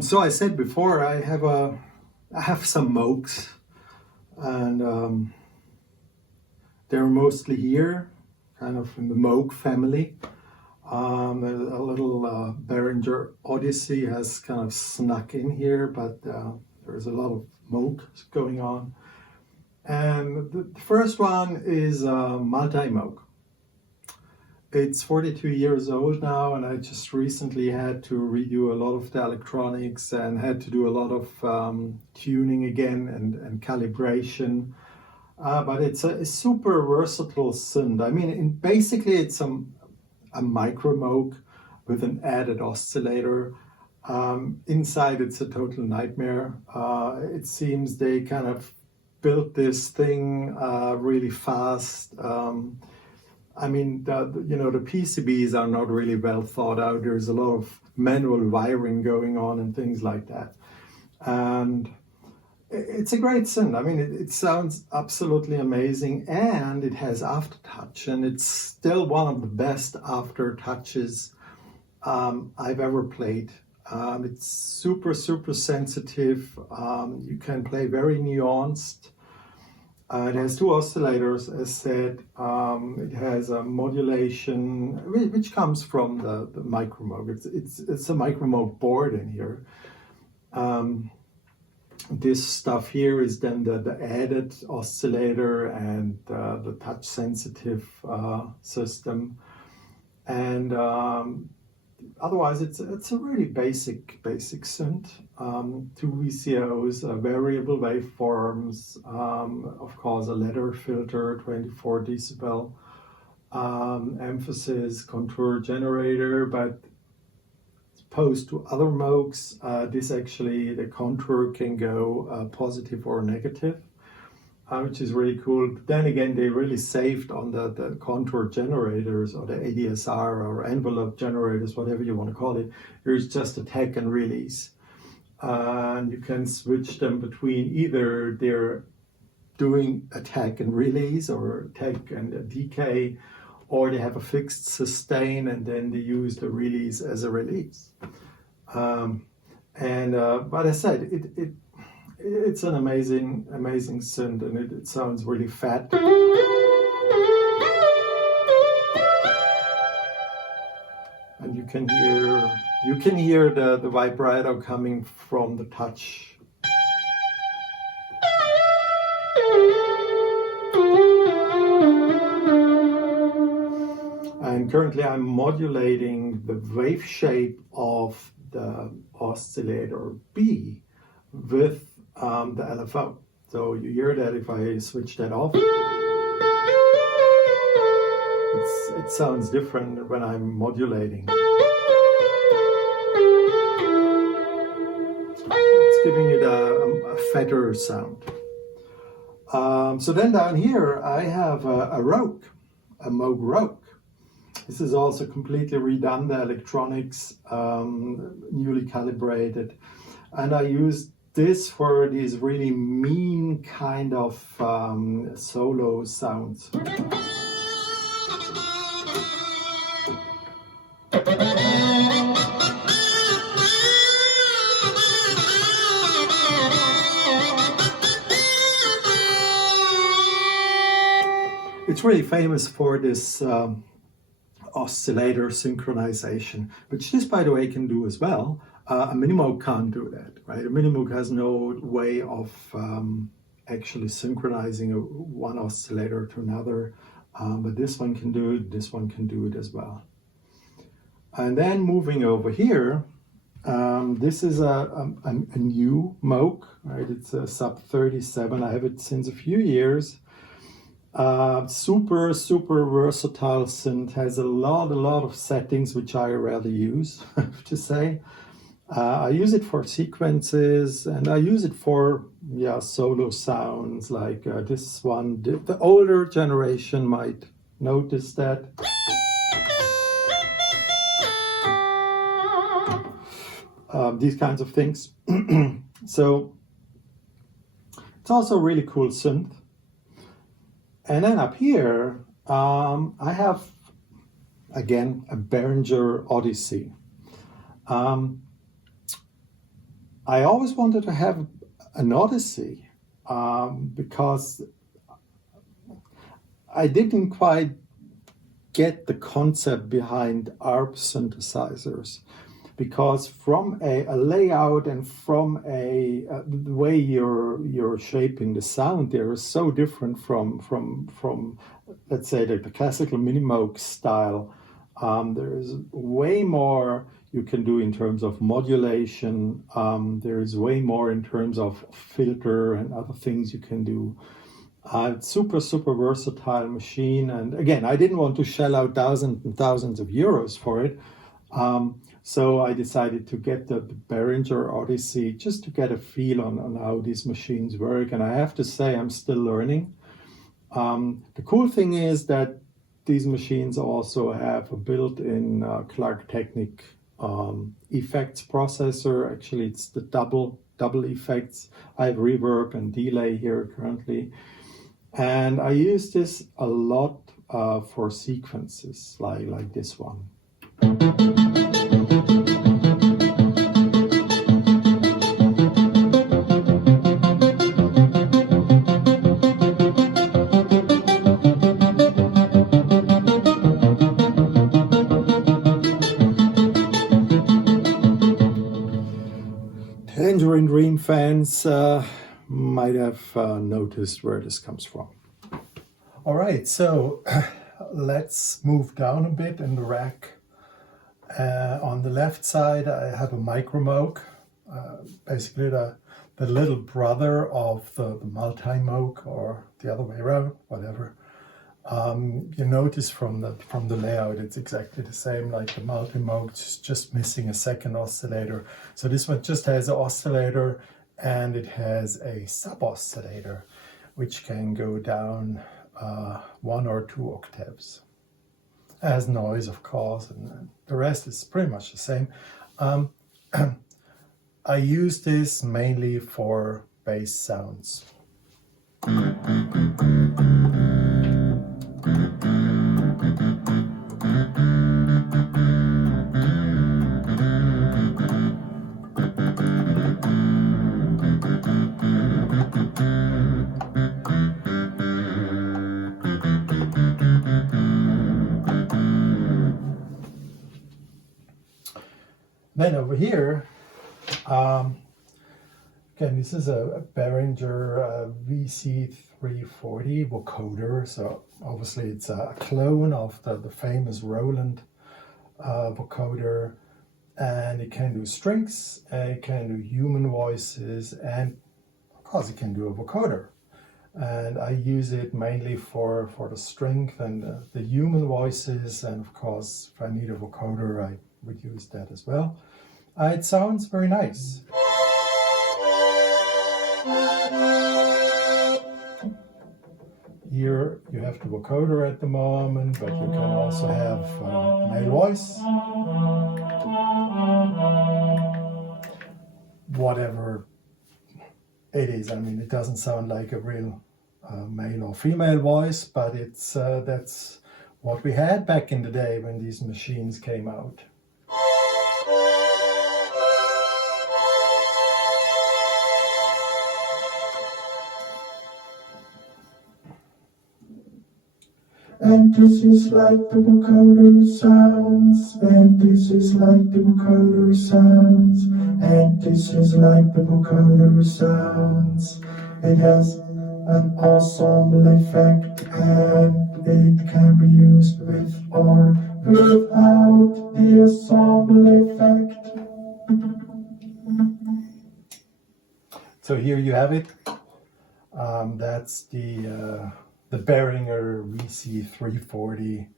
So I said before, I have some Moogs, and they're mostly here, kind of in the Moog family. A little Behringer Odyssey has kind of snuck in here, but there's a lot of Moog going on. And the first one is multi-Moog. It's 42 years old now, and I just recently had to redo a lot of the electronics and had to do a lot of tuning again and calibration. But it's a super versatile synth. I mean, basically it's a micro Moog with an added oscillator. Inside it's a total nightmare. It seems they kind of built this thing really fast. I mean, the PCBs are not really well thought out. There's a lot of manual wiring going on and things like that. And it's a great synth. I mean, it sounds absolutely amazing, and it has aftertouch, and it's still one of the best aftertouches I've ever played. It's super, super sensitive. You can play very nuanced. It has two oscillators, as said. It has a modulation, which comes from the micro Moog. It's a micro Moog board in here. This stuff here is then the added oscillator and the touch sensitive system. And otherwise, it's a really basic synth. Two VCOs, variable waveforms, of course a ladder filter, 24 decibel, emphasis, contour generator, but opposed to other Moogs, the contour can go positive or negative, which is really cool. But then again, they really saved on the contour generators or the ADSR or envelope generators, whatever you want to call it. There's just attack and release. And you can switch them between either they're doing attack and release or attack and decay, or they have a fixed sustain and then they use the release as a release. But as I said, it's an amazing synth, and it sounds really fat. And you can hear the vibrato coming from the touch. And currently I'm modulating the wave shape of the oscillator B with the LFO. So you hear that if I switch that off. It sounds different when I'm modulating. It's giving it a fatter sound. So then down here I have a Rogue, a Moog Rogue. This is also completely redone, the electronics, newly calibrated. And I used this for these really mean kind of solo sounds. It's really famous for this oscillator synchronization, which this, by the way, can do as well. A Minimoog can't do that, right? A Minimoog has no way of actually synchronizing one oscillator to another, but this one can do it, this one can do it as well. And then moving over here, this is a new Moog, right? It's a Sub 37. I have it since a few years. Super versatile synth, has a lot of settings which I rarely use, I have to say. I use it for sequences, and I use it for solo sounds like this one. The older generation might notice that. These kinds of things. So it's also a really cool synth. And then up here, I have, again, a Behringer Odyssey. I always wanted to have an Odyssey because I didn't quite get the concept behind ARP synthesizers, because from a layout and from the way you're shaping the sound, they are so different from let's say the classical mini Moog style. There is way more you can do in terms of modulation. There is way more in terms of filter and other things you can do. It's super versatile machine, and again, I didn't want to shell out thousands and thousands of euros for it, so I decided to get the Behringer Odyssey just to get a feel on how these machines work, and I have to say I'm still learning. The cool thing is that these machines also have a built-in Clark Technic effects processor. Actually, it's the double effects. I have reverb and delay here currently. And I use this a lot for sequences like this one. Tangerine Dream fans might have noticed where this comes from. All right, so let's move down a bit in the rack. On the left side, I have a Micro Moog, basically the little brother of the multi-Moog, or the other way around, whatever. You notice from the layout, it's exactly the same like the multi-Moog, just missing a second oscillator. So this one just has an oscillator, and it has a sub-oscillator, which can go down 1 or 2 octaves. It has noise, of course, and the rest is pretty much the same. I use this mainly for bass sounds. Then over here, again, this is a Behringer VC340 vocoder. So obviously it's a clone of the famous Roland vocoder, and it can do strings, it can do human voices, and of course it can do a vocoder. And I use it mainly for the strength and the human voices, and of course if I need a vocoder I would use that as well. It sounds very nice. Here you have the vocoder at the moment, but you can also have male voice. Whatever it is, I mean, it doesn't sound like a real male or female voice, but it's that's what we had back in the day when these machines came out. And this is like the vocoder sounds, and this is like the vocoder sounds, and this is like the vocoder sounds. It has an ensemble effect, and it can be used with or without the ensemble effect. So here you have it. That's the Behringer VC340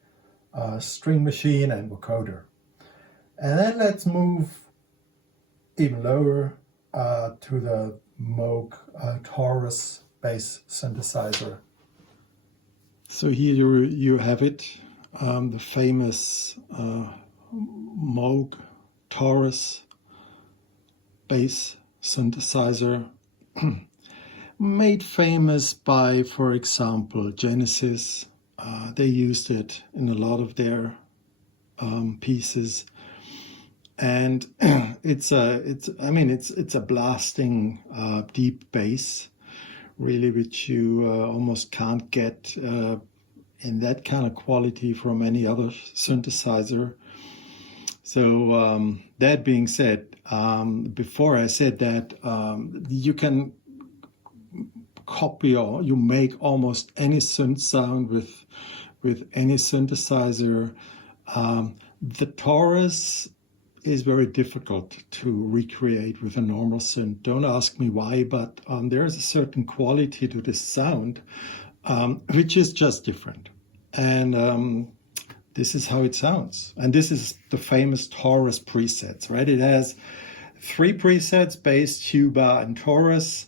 string machine and vocoder. And then let's move even lower to the Moog Taurus bass synthesizer. So here you have it, the famous Moog Taurus bass synthesizer. Made famous by, for example, Genesis. They used it in a lot of their pieces. and it's a blasting deep bass, really, which you almost can't get in that kind of quality from any other synthesizer. So that being said, before I said that, you can copy or you make almost any synth sound with any synthesizer. The Taurus is very difficult to recreate with a normal synth. Don't ask me why, but there is a certain quality to this sound, which is just different. And this is how it sounds. And this is the famous Taurus presets, right? It has 3 presets, bass, tuba, and Taurus.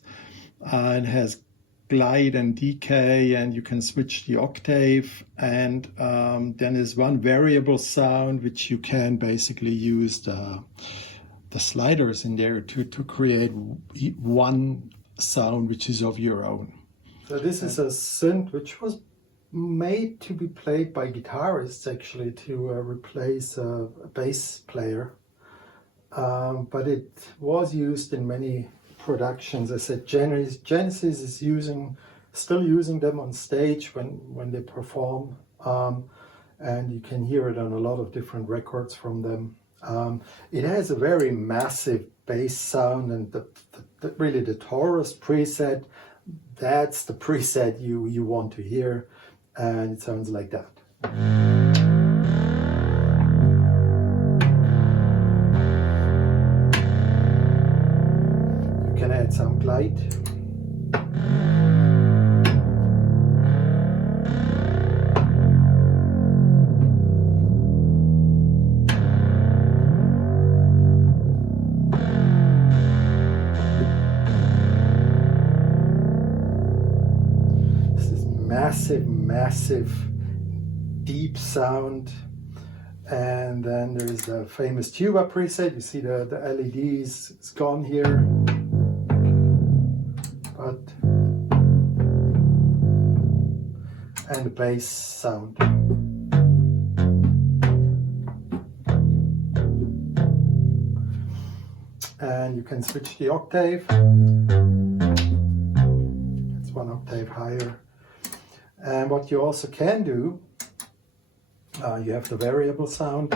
It has glide and decay, and you can switch the octave, and then there's one variable sound which you can basically use the sliders in there to create one sound which is of your own. So this is a synth which was made to be played by guitarists, actually, to replace a bass player, but it was used in many productions. I said Genesis is still using them on stage when they perform, and you can hear it on a lot of different records from them. It has a very massive bass sound, and really the Taurus preset, that's the preset you want to hear, and it sounds like that. Add some glide. This is massive, deep sound. And then there is the famous tuba preset. You see the LEDs, it's gone here. And the bass sound. And you can switch the octave. It's 1 octave higher. And what you also can do, you have the variable sound.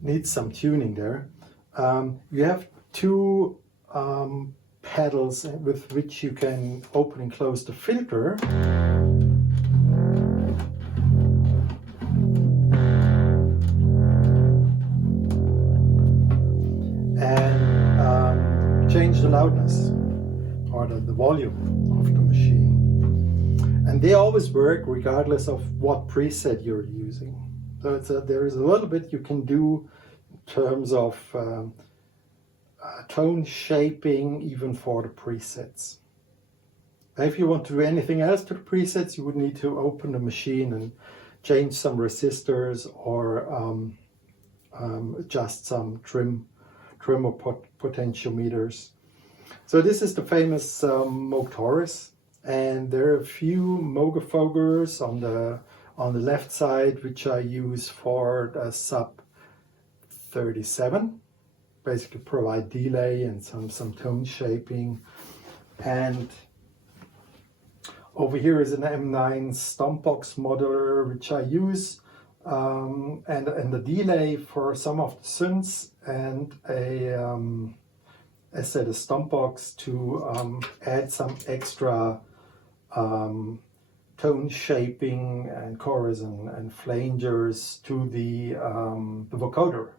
Needs some tuning there. You have 2 pedals with which you can open and close the filter. And change the loudness or the volume of the machine. And they always work regardless of what preset you're using. So there is a little bit you can do in terms of tone shaping, even for the presets. If you want to do anything else to the presets, you would need to open the machine and change some resistors or adjust some trim or potentiometers. So this is the famous Moog Taurus, and there are a few Moog on the left side, which I use for the sub 37. Basically provide delay and some tone shaping. And over here is an M9 Stompbox modular, which I use, and the delay for some of the synths, and a Stompbox to add some extra tone shaping and chorus and flangers to the vocoder.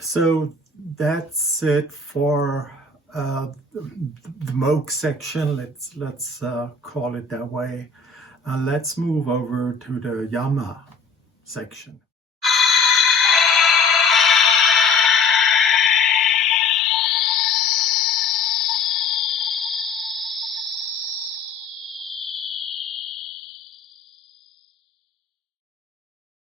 So that's it for the Moog section. Let's call it that way. Let's move over to the Yamaha section.